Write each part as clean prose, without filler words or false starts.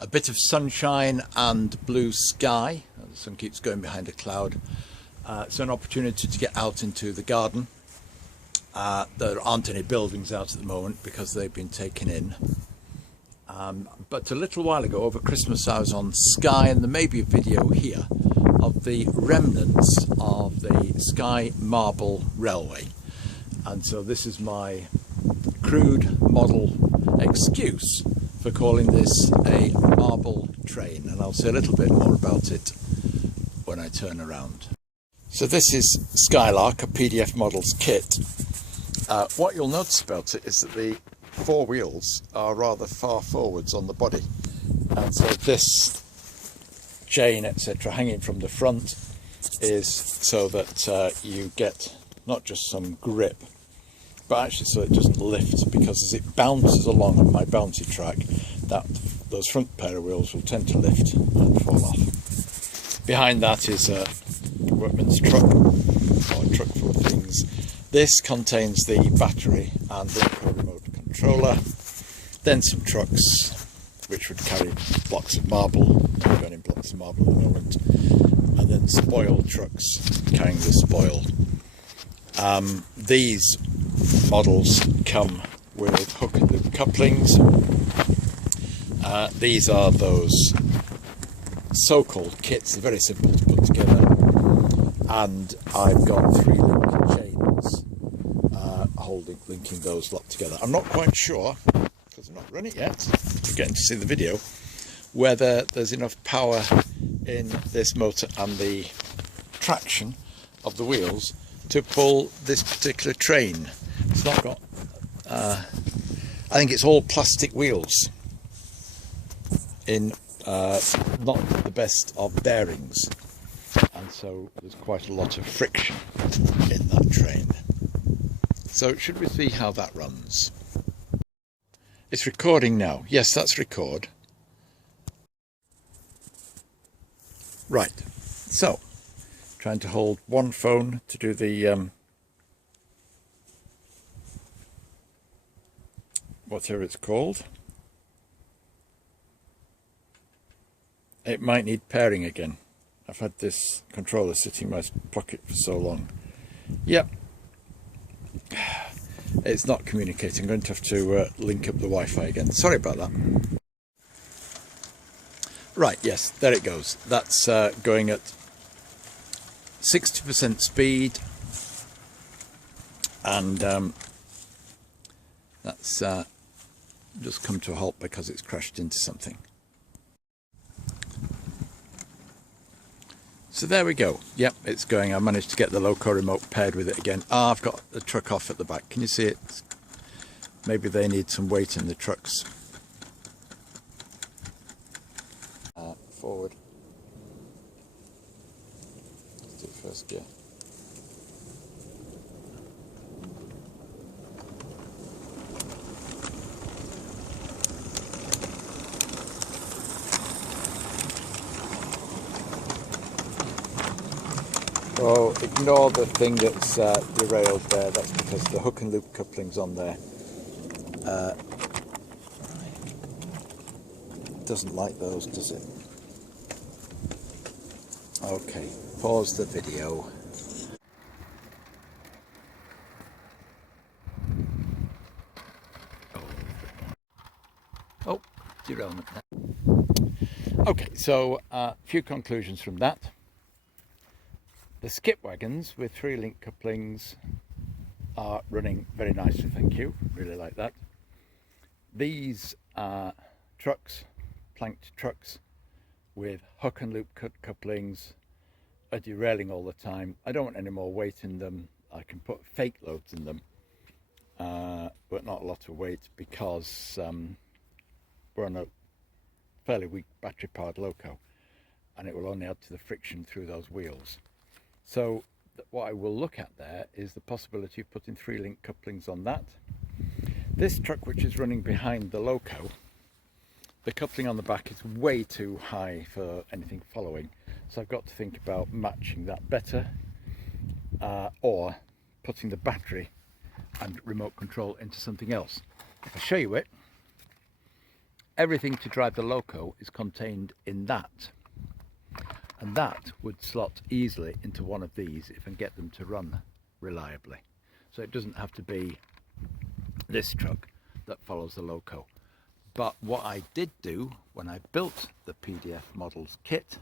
A bit of sunshine and blue sky. The sun keeps going behind a cloud. It's an opportunity to get out into the garden. There aren't any buildings out at the moment because they've been taken in. But a little while ago, over Christmas, I was on Skye, and there may be a video here of the remnants of the Skye Marble Railway. And so this is my crude model excuse for calling this a marble train, and I'll say a little bit more about it when I turn around. So this is Skylark, a PDF models kit. What you'll notice about it is that the four wheels are rather far forwards on the body, and so this chain etc hanging from the front is so that you get not just some grip, but actually so it doesn't lift, because as it bounces along on my bouncy track, those front pair of wheels will tend to lift and fall off. Behind that is a workman's truck, or a truck full of things. This contains the battery and the locoremote controller, then some trucks which would carry blocks of marble. We're going in blocks of marble at the moment, and then spoil trucks carrying the spoil. These models come with hook and loop couplings. These are those so-called kits. They're very simple to put together, and I've got 3 link chains linking those lot together. I'm not quite sure, because I've not run it yet, you're getting to see the video, whether there's enough power in this motor and the traction of the wheels to pull this particular train. It's not got, I think it's all plastic wheels in not the best of bearings, and so there's quite a lot of friction in that train. So should we see how that runs? It's recording now. Yes, that's record. Right, so trying to hold one phone to do the whatever it's called. It might need pairing again. I've had this controller sitting in my pocket for so long. Yep, it's not communicating. I'm going to have to link up the Wi-Fi again. Sorry about that. Right, yes, there it goes. That's going at 60% speed, and that's just come to a halt because it's crashed into something. So there we go. Yep, it's going. I managed to get the locoremote paired with it again. I've got the truck off at the back. Can you see it? Maybe they need some weight in the trucks. Forward. Let's do first gear. So ignore the thing that's derailed there. That's because the hook and loop couplings on there doesn't like those, does it? Okay, pause the video. Oh, derailment there. Okay, so a few conclusions from that. The skip wagons with 3 link couplings are running very nicely, thank you. Really like that. These trucks, planked trucks with hook and loop couplings, are derailing all the time. I don't want any more weight in them. I can put fake loads in them, but not a lot of weight, because we're on a fairly weak battery powered loco, and it will only add to the friction through those wheels. So what I will look at there is the possibility of putting 3 link couplings on that. This truck, which is running behind the loco, the coupling on the back is way too high for anything following, so I've got to think about matching that better, or putting the battery and remote control into something else. If I show you it, everything to drive the loco is contained in that, and that would slot easily into one of these if I can get them to run reliably. So it doesn't have to be this truck that follows the loco. But what I did do when I built the PDF models kit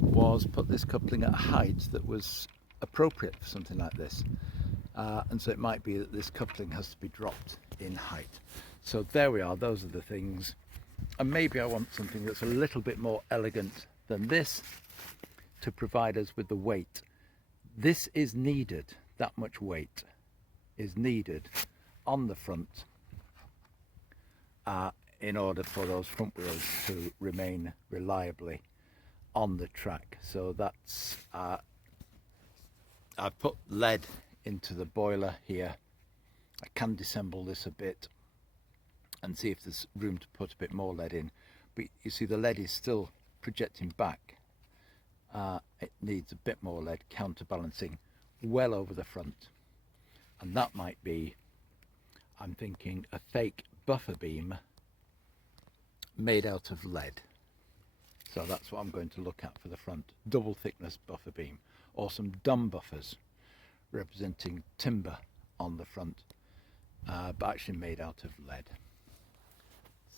was put this coupling at a height that was appropriate for something like this. And so it might be that this coupling has to be dropped in height. So there we are, those are the things. And maybe I want something that's a little bit more elegant than this to provide us with the weight. This is needed, that much weight is needed on the front in order for those front wheels to remain reliably on the track. So that's, I've put lead into the boiler here. I can disassemble this a bit and see if there's room to put a bit more lead in. But you see the lead is still projecting back. It needs a bit more lead counterbalancing well over the front. And that might be, I'm thinking, a fake buffer beam made out of lead. So that's what I'm going to look at for the front. Double thickness buffer beam, or some dumb buffers representing timber on the front, but actually made out of lead.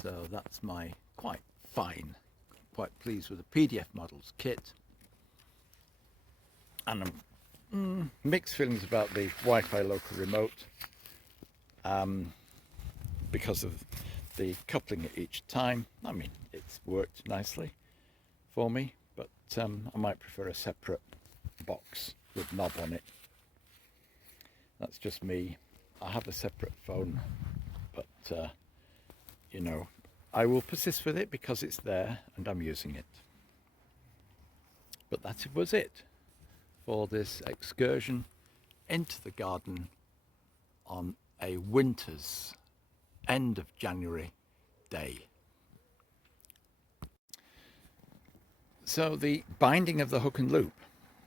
So that's my quite pleased with the PDF models kit. And I'm mixed feelings about the Wi-Fi local remote because of the coupling at each time. I mean, it's worked nicely for me, but I might prefer a separate box with knob on it. That's just me. I have a separate phone, but you know, I will persist with it because it's there and I'm using it. But that was it for this excursion into the garden on a winter's end of January day. So the binding of the hook and loop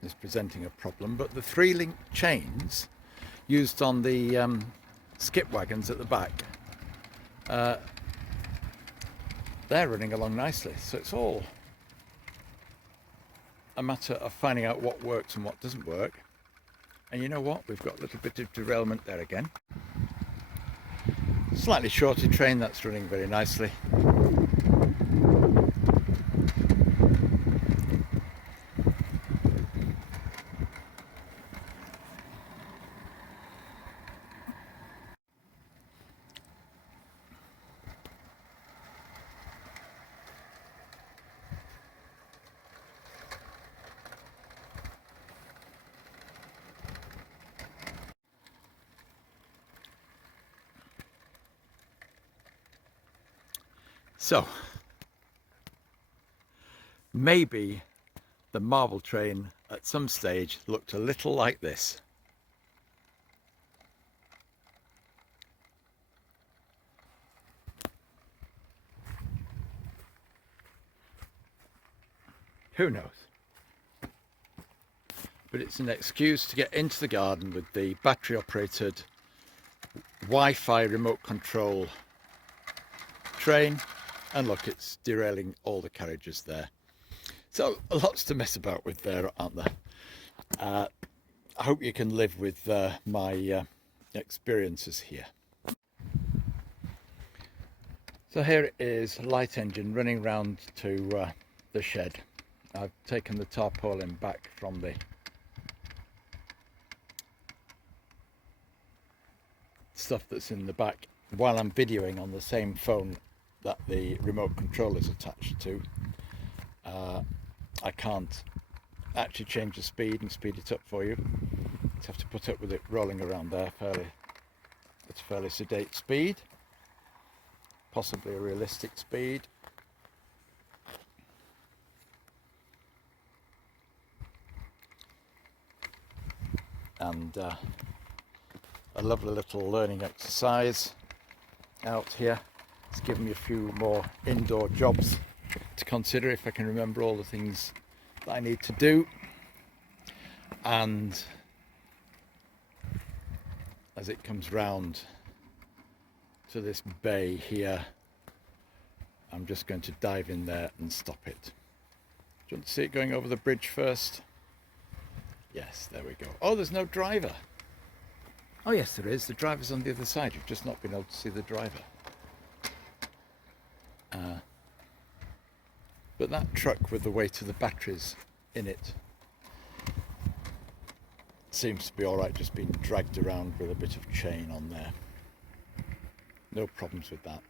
is presenting a problem, but the 3-link chains used on the skip wagons at the back, they're running along nicely. So it's all a matter of finding out what works and what doesn't work. And you know what? We've got a little bit of derailment there again. Slightly shorter train, that's running very nicely. So, maybe the marble train at some stage looked a little like this. Who knows? But it's an excuse to get into the garden with the battery operated Wi-Fi remote control train. And look, it's derailing all the carriages there. So lots to mess about with there, aren't there? I hope you can live with my experiences here. So here it is, light engine running round to the shed. I've taken the tarpaulin back from the stuff that's in the back while I'm videoing on the same phone that the remote control is attached to. I can't actually change the speed and speed it up for you. Just have to put up with it rolling around there it's a fairly sedate speed, possibly a realistic speed. And a lovely little learning exercise out here. It's given me a few more indoor jobs to consider if I can remember all the things that I need to do. And as it comes round to this bay here, I'm just going to dive in there and stop it. Do you want to see it going over the bridge first? Yes, there we go. Oh, there's no driver. Oh yes, there is. The driver's on the other side. You've just not been able to see the driver. But that truck with the weight of the batteries in it seems to be all right, just being dragged around with a bit of chain on there. No problems with that.